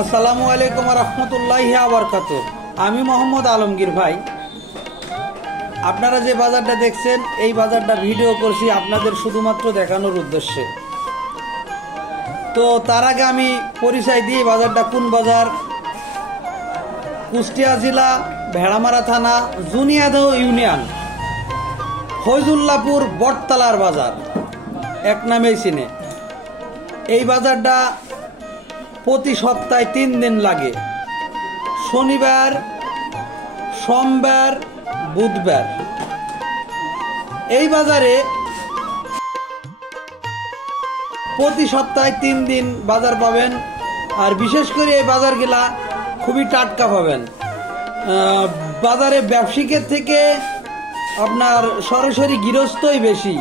আসসালামু আলাইকুম রহমতুল্লাহি ওয়া বারাকাতুহু। আমি মোহাম্মদ আলমগীর ভাই। আপনারা যে বাজারটা দেখছেন এই বাজারটা ভিডিও করছি আপনাদের শুধুমাত্র দেখানোর উদ্দেশ্যে। তো তার আগে আমি পরিচয় দিই বাজারটা কোন বাজার। কুষ্টিয়া জেলা, ভেড়ামারা থানা, জুনিয়াদহ ইউনিয়ন, ফয়জুল্লাহপুর বটতলার বাজার, এক নামেই চিনে। এই বাজারটা প্রতি সপ্তাহে 3 দিন লাগে, শনিবার, সোমবার, বুধবার। এই বাজারে প্রতি সপ্তাহে 3 দিন বাজার পাবেন। আর বিশেষ করে এই বাজারগুলা খুবই টাটকা পাবেন। বাজারে ব্যবসায়িকের থেকে আপনার সরাসরি গৃহস্থই বেশি।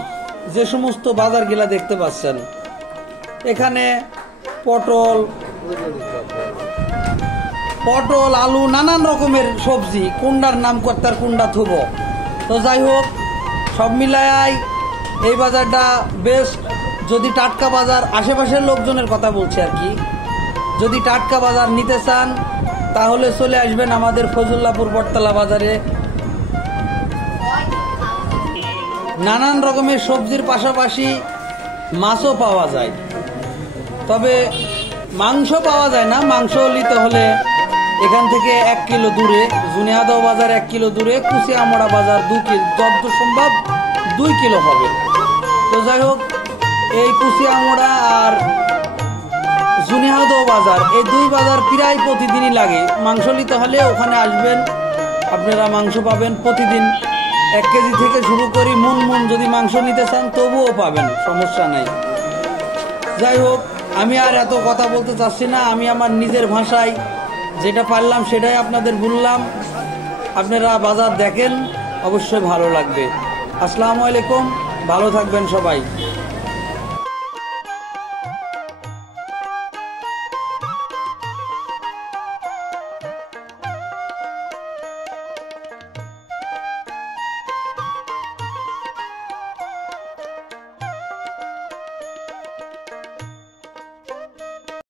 যে সমস্ত বাজারগুলা দেখতে পাচ্ছেন এখানে পটল, আলু, নানান রকমের সবজি, কুন্ডার নাম করতার কুন্ডা থুব। তো যাই হোক, সব মিলায় এই বাজারটা বেশ। যদি টাটকা বাজার, আশেপাশের লোকজনের কথা বলছি আর কি, যদি টাটকা বাজার নিতে চান তাহলে চলে আসবেন আমাদের ফয়জুল্লাহপুর বটতলা বাজারে। নানান রকমের সবজির পাশাপাশি মাছও পাওয়া যায়, তবে মাংস পাওয়া যায় না। মাংস নিতে হলে এখান থেকে 1 কিলো দূরে, জুনিয়াদহ বাজার 1 কিলো দূরে, কুচিয়ামড়া বাজার 2 কিলো, যতদূর সম্ভব 2 কিলো হবে। তো যাই হোক, এই কুচিয়ামড়া আর জুনিয়াদহ বাজার, এই 2 বাজার প্রায় প্রতিদিনই লাগে। মাংস নিতে হলে ওখানে আসবেন, আপনারা মাংস পাবেন প্রতিদিন। 1 কেজি থেকে শুরু করি মন যদি মাংস নিতে চান তবুও পাবেন, সমস্যা নাই। যাই হোক, আমি আর এত কথা বলতে চাচ্ছি না। আমি আমার নিজের ভাষায় যেটা পারলাম সেটাই আপনাদের বললাম। আপনারা বাজার দেখেন, অবশ্যই ভালো লাগবে। আসসালামু আলাইকুম, ভালো থাকবেন সবাই।